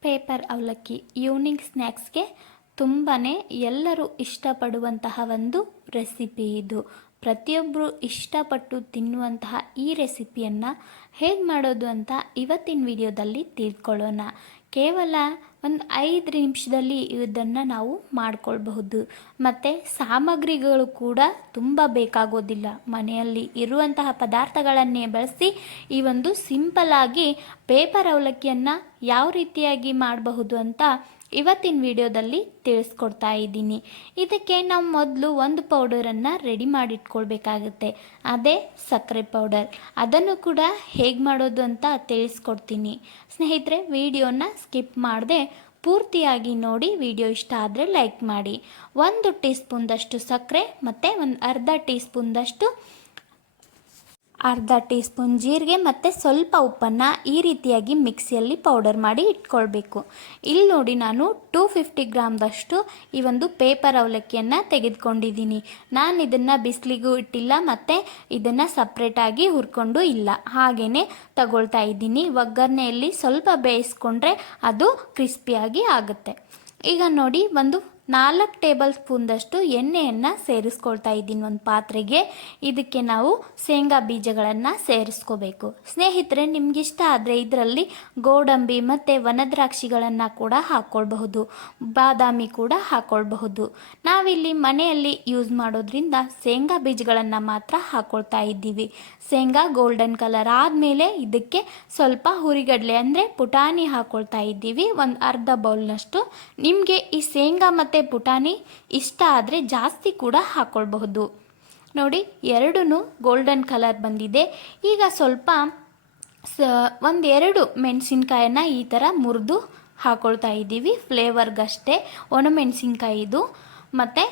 Paper ಅವಲಕ್ಕಿ evening ಸ್ನ್ಯಾಕ್ಸ್ಗೆ ತುಂಬಾ ಎಲ್ಲರೂ ಇಷ್ಟಪಡುವಂತಹ ಒಂದು ರೆಸಿಪಿ ಇದು. ಪ್ರತಿಯೊಬ್ಬರು ಇಷ್ಟಪಟ್ಟು ತಿನ್ನುವಂತಹ ಈ ರೆಸಿಪಿಯನ್ನು ಹೇಗೆ ಮಾಡೋದು ಅಂತ ಇವತ್ತಿನ ವಿಡಿಯೋದಲ್ಲಿ ತಿಳ್ಕೊಳ್ಳೋಣ. ಕೇವಲ ಒಂದು ಐದು ನಿಮಿಷದಲ್ಲಿ ಇದನ್ನು ನಾವು ಮಾಡ್ಕೊಳ್ಬಹುದು. ಮತ್ತು ಸಾಮಗ್ರಿಗಳು ಕೂಡ ತುಂಬ ಬೇಕಾಗೋದಿಲ್ಲ. ಮನೆಯಲ್ಲಿ ಇರುವಂತಹ ಪದಾರ್ಥಗಳನ್ನೇ ಬಳಸಿ ಈ ಒಂದು ಸಿಂಪಲ್ ಆಗಿ ಪೇಪರ್ ಅವಲಕ್ಕಿಯನ್ನು ಯಾವ ರೀತಿಯಾಗಿ ಮಾಡಬಹುದು ಅಂತ ಇವತ್ತಿನ ವಿಡಿಯೋದಲ್ಲಿ ತಿಳಿಸ್ಕೊಡ್ತಾ ಇದ್ದೀನಿ. ಇದಕ್ಕೆ ನಾವು ಮೊದಲು ಒಂದು ಪೌಡರನ್ನು ರೆಡಿ ಮಾಡಿಟ್ಕೊಳ್ಬೇಕಾಗುತ್ತೆ. ಅದೇ ಸಕ್ಕರೆ ಪೌಡರ್. ಅದನ್ನು ಕೂಡ ಹೇಗೆ ಮಾಡೋದು ಅಂತ ತಿಳಿಸ್ಕೊಡ್ತೀನಿ. ಸ್ನೇಹಿತರೆ, ವಿಡಿಯೋನ ಸ್ಕಿಪ್ ಮಾಡದೆ ಪೂರ್ತಿಯಾಗಿ ನೋಡಿ ವಿಡಿಯೋ ಇಷ್ಟ ಆದರೆ ಲೈಕ್ ಮಾಡಿ. ಒಂದು ಟೀ ಸ್ಪೂನ್ದಷ್ಟು ಸಕ್ಕರೆ ಮತ್ತು ಒಂದು ಅರ್ಧ ಟೀ ಸ್ಪೂನ್ದಷ್ಟು ಅರ್ಧ ಟೀ ಸ್ಪೂನ್ ಜೀರಿಗೆ ಮತ್ತು ಸ್ವಲ್ಪ ಉಪ್ಪನ್ನು ಈ ರೀತಿಯಾಗಿ ಮಿಕ್ಸಿಯಲ್ಲಿ ಪೌಡರ್ ಮಾಡಿ ಇಟ್ಕೊಳ್ಬೇಕು. ಇಲ್ಲಿ ನೋಡಿ ನಾನು ಟೂ ಫಿಫ್ಟಿ ಗ್ರಾಮ್ದಷ್ಟು ಈ ಒಂದು ಪೇಪರ್ ಅವಲಕ್ಕಿಯನ್ನು ತೆಗೆದುಕೊಂಡಿದ್ದೀನಿ. ನಾನು ಇದನ್ನು ಬಿಸಿಲಿಗೂ ಇಟ್ಟಿಲ್ಲ ಮತ್ತು ಇದನ್ನು ಸಪ್ರೇಟಾಗಿ ಹುರ್ಕೊಂಡು ಇಲ್ಲ. ಹಾಗೆಯೇ ತಗೊಳ್ತಾ ಇದ್ದೀನಿ. ಒಗ್ಗರಣೆಯಲ್ಲಿ ಸ್ವಲ್ಪ ಬೇಯಿಸ್ಕೊಂಡ್ರೆ ಅದು ಕ್ರಿಸ್ಪಿಯಾಗಿ ಆಗುತ್ತೆ. ಈಗ ನೋಡಿ ಒಂದು ನಾಲ್ಕು ಟೇಬಲ್ ಸ್ಪೂನ್ದಷ್ಟು ಎಣ್ಣೆಯನ್ನು ಸೇರಿಸ್ಕೊಳ್ತಾ ಇದ್ದೀನಿ ಒಂದು ಪಾತ್ರೆಗೆ. ಇದಕ್ಕೆ ನಾವು ಶೇಂಗಾ ಬೀಜಗಳನ್ನು ಸೇರಿಸ್ಕೋಬೇಕು. ಸ್ನೇಹಿತರೆ, ನಿಮಗಿಷ್ಟ ಆದರೆ ಇದರಲ್ಲಿ ಗೋಡಂಬಿ ಮತ್ತು ವನದ್ರಾಕ್ಷಿಗಳನ್ನು ಕೂಡ ಹಾಕ್ಕೊಳ್ಬಹುದು ಬಾದಾಮಿ ಕೂಡ ಹಾಕ್ಕೊಳ್ಬಹುದು ನಾವಿಲ್ಲಿ ಮನೆಯಲ್ಲಿ ಯೂಸ್ ಮಾಡೋದ್ರಿಂದ ಶೇಂಗಾ ಬೀಜಗಳನ್ನು ಮಾತ್ರ ಹಾಕ್ಕೊಳ್ತಾ ಇದ್ದೀವಿ. ಶೇಂಗಾ ಗೋಲ್ಡನ್ ಕಲರ್ ಆದಮೇಲೆ ಇದಕ್ಕೆ ಸ್ವಲ್ಪ ಹುರಿಗಡಲೆ ಅಂದರೆ ಪುಟಾಣಿ ಹಾಕ್ಕೊಳ್ತಾ ಇದ್ದೀವಿ. ಒಂದು ಅರ್ಧ ಬೌಲ್ನಷ್ಟು. ನಿಮಗೆ ಈ ಶೇಂಗಾ ಮತ್ತು ಪುಟಾಣಿ ಇಷ್ಟ ಆದರೆ ಜಾಸ್ತಿ ಕೂಡ ಹಾಕ್ಕೊಳ್ಬಹುದು ನೋಡಿ ಎರಡೂ ಗೋಲ್ಡನ್ ಕಲರ್ ಬಂದಿದೆ. ಈಗ ಸ್ವಲ್ಪ ಸ, ಒಂದೆರಡು ಮೆಣಸಿನ್ಕಾಯನ್ನ ಈ ಥರ ಮುರಿದು ಹಾಕ್ಕೊಳ್ತಾ ಇದ್ದೀವಿ. ಫ್ಲೇವರ್ಗಷ್ಟೇ ಒಣಮೆಣಸಿನ್ಕಾಯಿದು ಮತ್ತು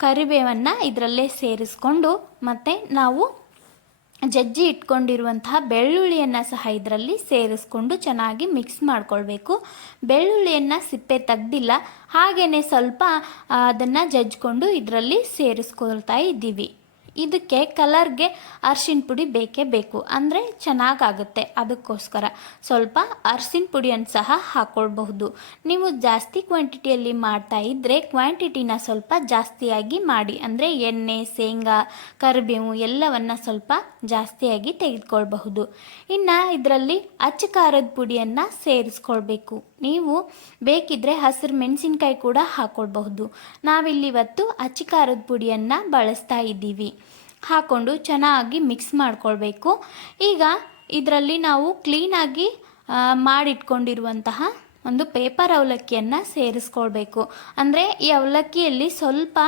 ಕರಿಬೇವನ್ನು ಇದರಲ್ಲೇ ಸೇರಿಸ್ಕೊಂಡು ಮತ್ತು ನಾವು ಜಜ್ಜಿ ಇಟ್ಕೊಂಡಿರುವಂತಹ ಬೆಳ್ಳುಳ್ಳಿಯನ್ನು ಸಹ ಇದರಲ್ಲಿ ಸೇರಿಸ್ಕೊಂಡು ಚೆನ್ನಾಗಿ ಮಿಕ್ಸ್ ಮಾಡ್ಕೊಳ್ಬೇಕು. ಬೆಳ್ಳುಳ್ಳಿಯನ್ನು ಸಿಪ್ಪೆ ತೆಗ್ದಿಲ್ಲ ಹಾಗೆಯೇ ಸ್ವಲ್ಪ ಅದನ್ನು ಜಜ್ಜಿಕೊಂಡು ಇದರಲ್ಲಿ ಸೇರಿಸ್ಕೊಳ್ತಾ ಇದ್ದೀವಿ. ಇದಕ್ಕೆ ಕಲರ್ಗೆ ಅರ್ಶಿನ ಪುಡಿ ಬೇಕೇ ಬೇಕು. ಅಂದರೆ ಚೆನ್ನಾಗಾಗುತ್ತೆ ಅದಕ್ಕೋಸ್ಕರ. ಸ್ವಲ್ಪ ಅರ್ಶಿನ ಪುಡಿಯನ್ನು ಸಹ ಹಾಕ್ಕೊಳ್ಬಹುದು ನೀವು ಜಾಸ್ತಿ ಕ್ವಾಂಟಿಟಿಯಲ್ಲಿ ಮಾಡ್ತಾ ಇದ್ದರೆ ಕ್ವಾಂಟಿಟಿನ ಸ್ವಲ್ಪ ಜಾಸ್ತಿಯಾಗಿ ಮಾಡಿ. ಅಂದರೆ ಎಣ್ಣೆ, ಶೇಂಗಾ, ಕರಿಬೇವು ಎಲ್ಲವನ್ನು ಸ್ವಲ್ಪ ಜಾಸ್ತಿಯಾಗಿ ತೆಗೆದುಕೊಳ್ಬಹುದು. ಇನ್ನು ಇದರಲ್ಲಿ ಅಚ್ಚ ಖಾರದ ಪುಡಿಯನ್ನು ಸೇರಿಸ್ಕೊಳ್ಬೇಕು. ನೀವು ಬೇಕಿದ್ದರೆ ಹಸಿರು ಮೆಣಸಿನ್ಕಾಯಿ ಕೂಡ ಹಾಕ್ಕೊಳ್ಬಹುದು ನಾವಿಲ್ಲಿವತ್ತು ಅಚ್ಚಿ ಖಾರದ ಪುಡಿಯನ್ನು ಬಳಸ್ತಾ ಇದ್ದೀವಿ. ಹಾಕ್ಕೊಂಡು ಚೆನ್ನಾಗಿ ಮಿಕ್ಸ್ ಮಾಡ್ಕೊಳ್ಬೇಕು. ಈಗ ಇದರಲ್ಲಿ ನಾವು ಕ್ಲೀನಾಗಿ ಮಾಡಿಟ್ಕೊಂಡಿರುವಂತಹ ಒಂದು ಪೇಪರ್ ಅವಲಕ್ಕಿಯನ್ನು ಸೇರಿಸ್ಕೊಳ್ಬೇಕು. ಅಂದರೆ ಈ ಅವಲಕ್ಕಿಯಲ್ಲಿ ಸ್ವಲ್ಪ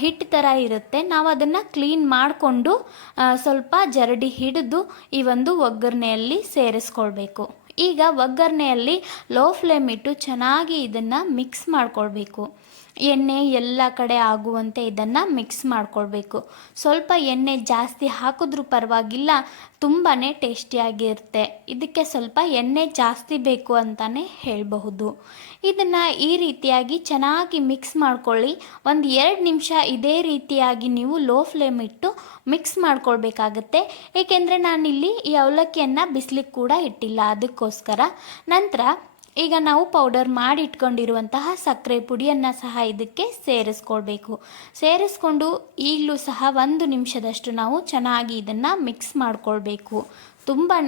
ಹಿಟ್ಟು ಥರ ಇರುತ್ತೆ. ನಾವು ಅದನ್ನು ಕ್ಲೀನ್ ಮಾಡಿಕೊಂಡು ಸ್ವಲ್ಪ ಜರಡಿ ಹಿಡಿದು ಈ ಒಂದು ಒಗ್ಗರಣೆಯಲ್ಲಿ ಸೇರಿಸ್ಕೊಳ್ಬೇಕು. ಈಗ ಒಗ್ಗರಣೆಯಲ್ಲಿ ಲೋ ಫ್ಲೇಮ್ ಇಟ್ಟು ಚೆನ್ನಾಗಿ ಇದನ್ನು ಮಿಕ್ಸ್ ಮಾಡ್ಕೊಳ್ಬೇಕು. ಎಣ್ಣೆ ಎಲ್ಲ ಕಡೆ ಆಗುವಂತೆ ಇದನ್ನು ಮಿಕ್ಸ್ ಮಾಡ್ಕೊಳ್ಬೇಕು. ಸ್ವಲ್ಪ ಎಣ್ಣೆ ಜಾಸ್ತಿ ಹಾಕಿದ್ರೂ ಪರವಾಗಿಲ್ಲ ತುಂಬಾ ಟೇಸ್ಟಿಯಾಗಿರುತ್ತೆ. ಇದಕ್ಕೆ ಸ್ವಲ್ಪ ಎಣ್ಣೆ ಜಾಸ್ತಿ ಬೇಕು ಅಂತಲೇ ಹೇಳಬಹುದು. ಇದನ್ನು ಈ ರೀತಿಯಾಗಿ ಚೆನ್ನಾಗಿ ಮಿಕ್ಸ್ ಮಾಡ್ಕೊಳ್ಳಿ. ಒಂದು ಎರಡು ನಿಮಿಷ ಇದೇ ರೀತಿಯಾಗಿ ನೀವು ಲೋ ಫ್ಲೇಮ್ ಇಟ್ಟು ಮಿಕ್ಸ್ ಮಾಡ್ಕೊಳ್ಬೇಕಾಗತ್ತೆ. ಏಕೆಂದರೆ ನಾನಿಲ್ಲಿ ಈ ಅವಲಕ್ಕಿಯನ್ನು ಬಿಸಿಲಿಗೆ ಕೂಡ ಇಟ್ಟಿಲ್ಲ ಅದಕ್ಕೋಸ್ಕರ ನಂತರ ಈಗ ನಾವು ಪೌಡರ್ ಮಾಡಿ ಇಟ್ಕೊಂಡಿರುವಂತಹ ಸಕ್ಕರೆ ಪುಡಿಯನ್ನು ಸಹ ಇದಕ್ಕೆ ಸೇರಿಸ್ಕೊಳ್ಬೇಕು. ಸೇರಿಸ್ಕೊಂಡು ಈಗಲೂ ಸಹ ಒಂದು ನಿಮಿಷದಷ್ಟು ನಾವು ಚೆನ್ನಾಗಿ ಇದನ್ನು ಮಿಕ್ಸ್ ಮಾಡ್ಕೊಳ್ಬೇಕು. ತುಂಬಾ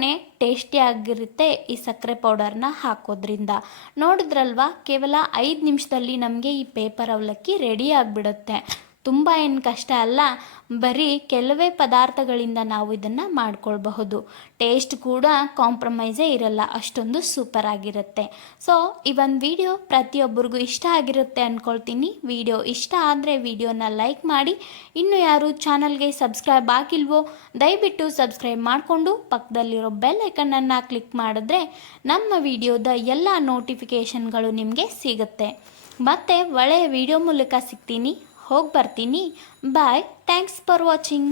ಟೇಸ್ಟಿಯಾಗಿರುತ್ತೆ ಈ ಸಕ್ಕರೆ ಪೌಡರ್ನ ಹಾಕೋದ್ರಿಂದ. ನೋಡಿದ್ರಲ್ವಾ? ಕೇವಲ ಐದು ನಿಮಿಷದಲ್ಲಿ ನಮಗೆ ಈ ಪೇಪರ್ ಅವಲಕ್ಕಿ ರೆಡಿ ಆಗಿಬಿಡುತ್ತೆ. ತುಂಬ ಏನು ಕಷ್ಟ ಅಲ್ಲ, ಬರೀ ಕೆಲವೇ ಪದಾರ್ಥಗಳಿಂದ ನಾವು ಇದನ್ನು ಮಾಡ್ಕೊಳ್ಬಹುದು. ಟೇಸ್ಟ್ ಕೂಡ ಕಾಂಪ್ರಮೈಸೇ ಇರಲ್ಲ, ಅಷ್ಟೊಂದು ಸೂಪರ್ ಆಗಿರುತ್ತೆ. ಸೊ ಈ ಒಂದು ವಿಡಿಯೋ ಪ್ರತಿಯೊಬ್ಬರಿಗೂ ಇಷ್ಟ ಆಗಿರುತ್ತೆ ಅಂದ್ಕೊಳ್ತೀನಿ ವಿಡಿಯೋ ಇಷ್ಟ ಆದರೆ ವಿಡಿಯೋನ ಲೈಕ್ ಮಾಡಿ. ಇನ್ನು ಯಾರು ಚಾನಲ್ಗೆ ಸಬ್ಸ್ಕ್ರೈಬ್ ಆಗಿಲ್ವೋ, ದಯವಿಟ್ಟು ಸಬ್ಸ್ಕ್ರೈಬ್ ಮಾಡಿಕೊಂಡು ಪಕ್ಕದಲ್ಲಿರೋ ಬೆಲ್ ಐಕನನ್ನು ಕ್ಲಿಕ್ ಮಾಡಿದ್ರೆ ನಮ್ಮ ವಿಡಿಯೋದ ಎಲ್ಲ ನೋಟಿಫಿಕೇಷನ್ಗಳು ನಿಮಗೆ ಸಿಗುತ್ತೆ. ಮತ್ತೆ ಒಳ್ಳೆಯ ವಿಡಿಯೋ ಮೂಲಕ ಸಿಗ್ತೀನಿ. ಹೋಗಿ ಬರ್ತೀನಿ ಬಾಯ್ ಥ್ಯಾಂಕ್ಸ್ ಫಾರ್ ವಾಚಿಂಗ್